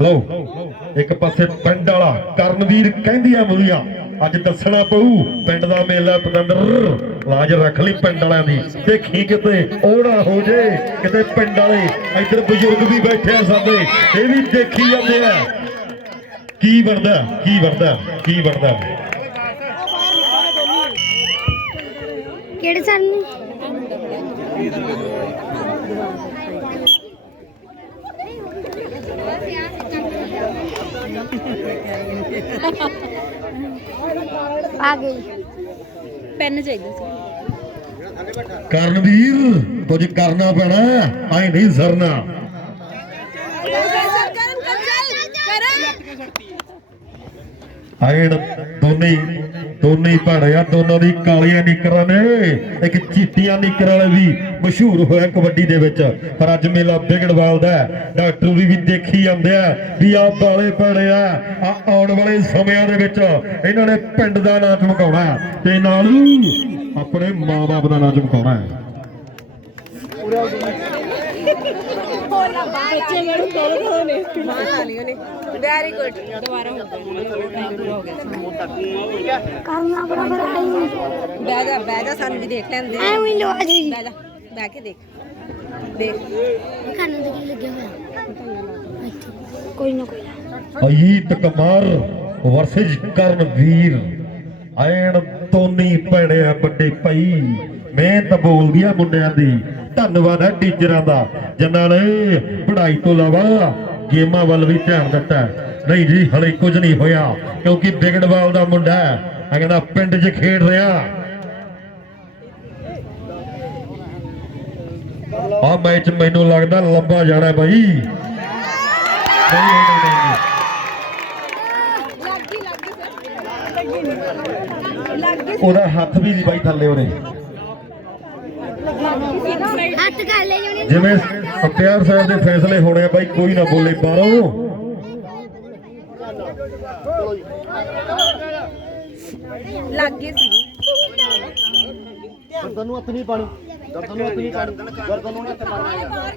ਲਓ, ਇੱਕ ਪਾਸੇ ਪਿੰਡ ਵਾਲਾ ਕਰਨਵੀਰ ਕਹਿੰਦੀਆਂ ਮੁਲੀਆਂ ਅੱਜ ਦੱਸਣਾ ਪਊ, ਪਿੰਡ ਦਾ ਮੇਲਾ ਪਤੰਦਰ ਲਾਜ ਰੱਖ ਲਈ ਪਿੰਡ ਵਾਲਿਆਂ ਦੀ, ਦੇਖੀ ਕਿਤੇ ਉਹੜਾ ਹੋ ਜੇ, ਕਿਤੇ ਪਿੰਡ ਵਾਲੇ ਇੱਧਰ ਬਜ਼ੁਰਗ ਵੀ ਬੈਠੇ ਆ ਸਾਡੇ, ਇਹ ਵੀ ਦੇਖੀ ਜਾਂਦੇ ਆ। ਕੀ ਬਣਦਾ, ਕੀ ਵਰਦਾ ਕੀ ਬਣਦਾ? ਕਿਹੜੇ ਸਨ ਆ ਗਈ। ਪੈਨ ਚਾਹੀਦਾ ਸੀ। ਕਰਨਵੀਰ ਕੁਝ ਕਰਨਾ ਪੈਣਾ ਐ ਨਹੀਂ ਸਰਨਾ। ਆਇਣ ਦੋਨੇ ਦੋਨੇ ਹੀ ਭੜੇ ਆ, ਦੋਨਾਂ ਦੀ ਕਾਲੀਆਂ ਨਿਕਰਾਂ ਨੇ। ਇੱਕ ਚਿੱਟੀਆਂ ਨਿਕਰ ਵਾਲੇ ਵੀ ਮਸ਼ਹੂਰ ਹੋਇਆ ਕਬੱਡੀ ਦੇ ਵਿੱਚ। ਪਰ ਅੱਜ ਮੇਲਾ ਵਿਗੜਵਾਲ ਦਾ ਡਾਕਟਰ ਵੀ ਵੀ ਦੇਖੀ ਜਾਂਦੇ ਆ ਵੀ ਆ ਬਾਲੇ ਭੜੇ ਆ ਆ ਆਉਣ ਵਾਲੇ ਸਮਿਆਂ ਦੇ ਵਿੱਚ ਇਹਨਾਂ ਨੇ ਪਿੰਡ ਦਾ ਨਾਂ ਚਮਕਾਉਣਾ ਹੈ ਤੇ ਨਾਲ ਆਪਣੇ ਮਾਂ-ਬਾਪ ਦਾ ਨਾਂ ਚਮਕਾਉਣਾ ਹੈ। ਬੱਚੇ ਮੈਨੂੰ ਕੋਲ ਕੋਲ ਨੇ ਮਾਂ ਲਾ ਲਈ ਉਹਨੇ ਵੈਰੀ ਗੁੱਡ ਦੁਬਾਰਾ ਹੋ ਗਿਆ ਟਾਈਮ ਪੂਰਾ ਹੋ ਗਿਆ ਕਰਨਾ ਬਰਾਬਰ ਆਈ ਬਹਿ ਜਾ ਬਹਿ ਜਾ ਸਾਨੂੰ ਵੀ ਦੇਖ ਲੈਂਦੇ ਐਵੇਂ ਲੋ ਆ ਜੀ ਬਹਿ ਜਾ ਬਹਿ ਕੇ ਦੇਖ। ਦੇਖ। ਕੰਨ ਤੇ ਕੀ ਲੱਗਿਆ ਹੋਇਆ? ਇੱਥੇ। ਕੋਈ ਨਾ ਕੋਈ ਨਾ। ਅਜੀਤ ਕੁਮਾਰ ਵਰਸਜ ਕਰਨਵੀਰ ਐਣ ਤੋਨੀ ਭੈੜੇ ਆ ਵੱਡੇ ਭਾਈ। ਮਿਹਨਤ ਬੋਲਦੀ ਆ ਮੁੰਡਿਆਂ ਦੀ। ਧੰਨਵਾਦ ਹੈ ਟੀਚਰਾਂ ਦਾ। ਜਿਨ੍ਹਾਂ ਨੇ ਪੜ੍ਹਾਈ ਤੋਂ ਇਲਾਵਾ ਗੇਮਾਂ ਵੱਲ ਵੀ ਧਿਆਨ ਦਿੱਤਾ। ਨਹੀਂ ਜੀ ਹਲੇ ਕੁਝ ਨਹੀਂ ਹੋਇਆ ਕਿਉਂਕਿ ਬਿਗੜਵਾਲ ਦਾ ਮੁੰਡਾ ਹੈ। ਆ ਕਹਿੰਦਾ ਪਿੰਡ 'ਚ ਖੇਡ ਰਿਹਾ। ਆ ਮੈਚ ਮੈਨੂੰ ਲੱਗਦਾ ਲੰਬਾ ਜਾਣਾ ਹੈ ਬਾਈ। ਉਹਦਾ ਹੱਥ ਵੀ ਨਹੀਂ ਬਾਈ ਥੱਲੇ ਉਹਨੇ ਹੱਥ ਕਰ ਲੈ ਜੀ ਉਹਨੇ ਜਿਵੇਂ ਸਤਿਆਰ ਸਾਹਿਬ ਦੇ ਫੈਸਲੇ ਹੋਣੇ ਆ ਬਾਈ ਕੋਈ ਨਾ ਬੋਲੇ ਬਾਹਰੋਂ ਲੱਗੀ ਸੀ। ਗਰਦਨ ਨੂੰ ਹੱਥ ਨਹੀਂ ਪਾਣੀ। ਗਰਦਨ ਨੂੰ ਹੱਥ ਨਹੀਂ ਪਾਣੀ। ਗਰਦਨ ਨੂੰ ਹੱਥ ਪਾਣੀ।